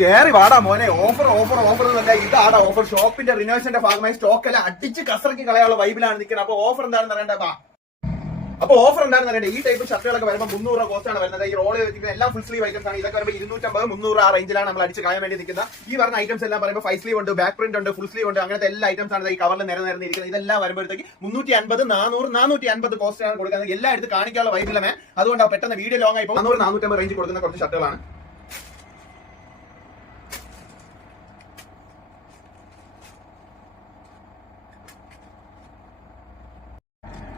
കേറി വാടാ മോനെ. ഓഫർ ഓഫർ ഓഫർ എന്നല്ല, ഇതാടാ ഓഫർ. ഷോപ്പിന്റെ റിനോവേഷന്റെ ഭാഗമായി സ്റ്റോക്ക് എല്ലാം അടിച്ച് കസറക്കി കളയാനുള്ള വൈബിലാണ് നിൽക്കുന്നത്. അപ്പൊ ഓഫർ എന്താണെന്ന് അറിയണ്ടേ? അപ്പൊ ഓഫർ എന്താണെന്ന് അറിയണ്ടേ? ഈ ടൈപ്പ് ഷർട്ടുകളൊക്കെ വരുമ്പോൾ 300 രൂപ കോസ്റ്റ് ആണ് വരുന്നത്. ഈ റോള് വെച്ചിരിക്കുന്ന എല്ലാം ഫുൾ സ്ലീവ് ഐറ്റംസ് ആണ്. ഇതൊക്കെ വരുമ്പോൾ 250, 300 ആ റേഞ്ചിലാണ് നമ്മൾ അടിച്ച് കളയാൻ വേണ്ടി നിൽക്കുന്നത്. ഈ പറഞ്ഞ ഐറ്റംസ് എല്ലാം പറയുമ്പോൾ 5 സ്ലീവ് ഉണ്ട്, ബാക്ക് പ്രിന്റ് ഉണ്ട്, ഫുൾ സ്ലീവ് ഉണ്ട്, അങ്ങനത്തെ എല്ലാ ഐറ്റംസ് ആണ് ഈ കവറിൽ നിരന്നിരിക്കുന്നത്. ഇതെല്ലാം വരുമ്പോഴത്തേക്ക് 350, 400, 450 കോസ്റ്റ് ആണ് കൊടുക്കുന്നത്. എല്ലാം എടുത്ത് കാണിക്കാനുള്ള വൈബിലമേ. അതുകൊണ്ടാണ് പെട്ടെന്ന് വീഡിയോ ലോങ് ആയി 400, 450 റേഞ്ച് കൊടുക്കുന്ന കുറച്ച് ഷർട്ടുകളാണ്.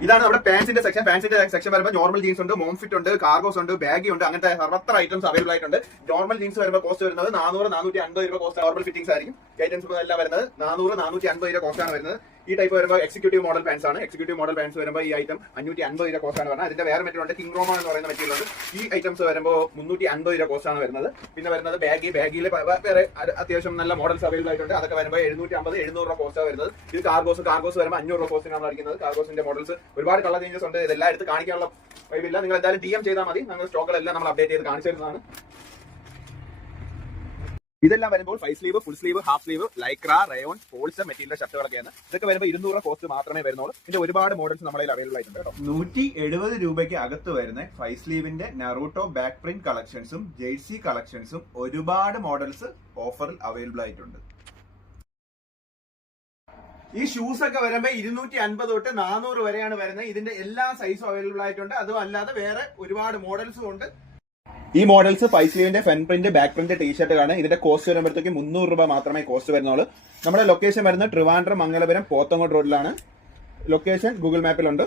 ഇതാണ് നമ്മുടെ പാൻസിന്റെ സെക്ഷൻ. പാൻസിന്റെ സെക്ഷൻ വരുമ്പോൾ നോർമൽ ജീൻസ് ഉണ്ട്, മോംഫിറ്റ് ഉണ്ട്, കാർഗോസ് ഉണ്ട്, ബാഗി ഉണ്ട്, അങ്ങനത്തെ സർവത്ര ഐറ്റംസ് അവൈലബിൾ ആയിട്ടുണ്ട്. നോർമൽ ജീൻസ് വരുമ്പോൾ കോസ്റ്റ് വരുന്നത് 400, 450 രൂപ കോസ്റ്റ്. നോർമൽ ഫിറ്റിംഗ്സ് ആയിരിക്കും. ഐറ്റംസ് എല്ലാം വരുന്നത് 400, 450 രൂപ കോസ്റ്റ് ആണ് വരുന്നത്. ഈ ടൈപ്പ് വരുമ്പോൾ എക്സിക്യൂട്ടീവ് മോഡൽ പാൻസ് ആണ്. എക്സിക്യൂട്ടീവ് മോഡൽ പാൻസ് വരുമ്പോൾ ഈ ഐറ്റം 550 രൂപ കോസ്റ്റ് ആണ് വരുന്നത്. അതിന്റെ വേറെ മെറ്റീരിയൽ ഉണ്ട്, കിങ് റോമ എന്ന് പറയുന്ന മെറ്റീരിയൽ ഉണ്ട്. ഈ ഐറ്റംസ് വരുമ്പോൾ 350 രൂപ കോസ്റ്റ് ആണ് വരുന്നത്. പിന്നെ വരുന്നത് ബാഗിയിൽ വേറെ അത്യാവശ്യം നല്ല മോഡൽസ് അവൈലബിൾ ആയിട്ടുണ്ട്. അതൊക്കെ വരുമ്പോൾ 750, 700 രൂപ കോസ്റ്റ് വരുന്നത്. ഇത് കാർഗോസ് വരുമ്പോൾ 500 രൂപ കോസ്റ്റിനാണ് അടിക്കുന്നത്. കാർഗോസിന്റെ മോഡൽസ് ഒരുപാട് കളർ ചേഞ്ചസ് ഉണ്ട്. ഇതെല്ലാം എടുത്ത് കാണിക്കാനുള്ള വൈബില്ല. നിങ്ങൾ എന്തായാലും DM ചെയ്താൽ മതി. ഞങ്ങൾ സ്റ്റോക്കുകളെല്ലാം നമ്മൾ അപ്ഡേറ്റ് ചെയ്ത് കാണിച്ചു തരുന്നതാണ്. ഇതെല്ലാം വരുമ്പോൾ 5 sleeve, full sleeve, half sleeve, Lycra, rayon, പോൾസർ മെറ്റീരിയൽ ഷർട്ടുകളൊക്കെയാണ്. ഇതൊക്കെ വരുമ്പോൾ 200 രൂപ കോസ്റ്റ് മാത്രമേ വരുന്നുള്ളൂ. ഇതിന്റെ ഒരുപാട് മോഡൽസ് നമ്മളെ അവൈലബിൾ ആയിട്ടുണ്ട് കേട്ടോ. 170 രൂപയ്ക്ക് അകത്ത് വരുന്ന 5 സ്ലീവിന്റെ നറൂട്ടോ ബാക്ക് പ്രിന്റ് കളക്ഷൻസും ജേഴ്സി കളക്ഷൻസും ഒരുപാട് മോഡൽസ് ഓഫറിൽ അവൈലബിൾ ആയിട്ടുണ്ട്. ഈ ഷൂസ് ഒക്കെ വരുമ്പോൾ 250 തൊട്ട് 400 വരെയാണ് വരുന്നത്. ഇതിന്റെ എല്ലാ സൈസും അവൈലബിൾ ആയിട്ടുണ്ട്. അതും അല്ലാതെ വേറെ ഒരുപാട് മോഡൽസും ഉണ്ട്. ഈ മോഡൽസ് 5 സ്ലീവിന്റെ ഫ്രണ്ട് പ്രിന്റ്, ബാക്ക് പ്രിന്റ് ടീഷർട്ടുകളാണ്. ഇതിന്റെ കോസ്റ്റ് വരുമ്പോഴത്തേക്ക് 300 രൂപ മാത്രമേ കോസ്റ്റ് വരുന്നുള്ളൂ. നമ്മുടെ ലൊക്കേഷൻ വരുന്നത് ട്രിവാൻഡ്രം, മംഗലപുരം, പോത്തങ്കോട് റോഡിലാണ്. Location Google മാപ്പിലുണ്ട്.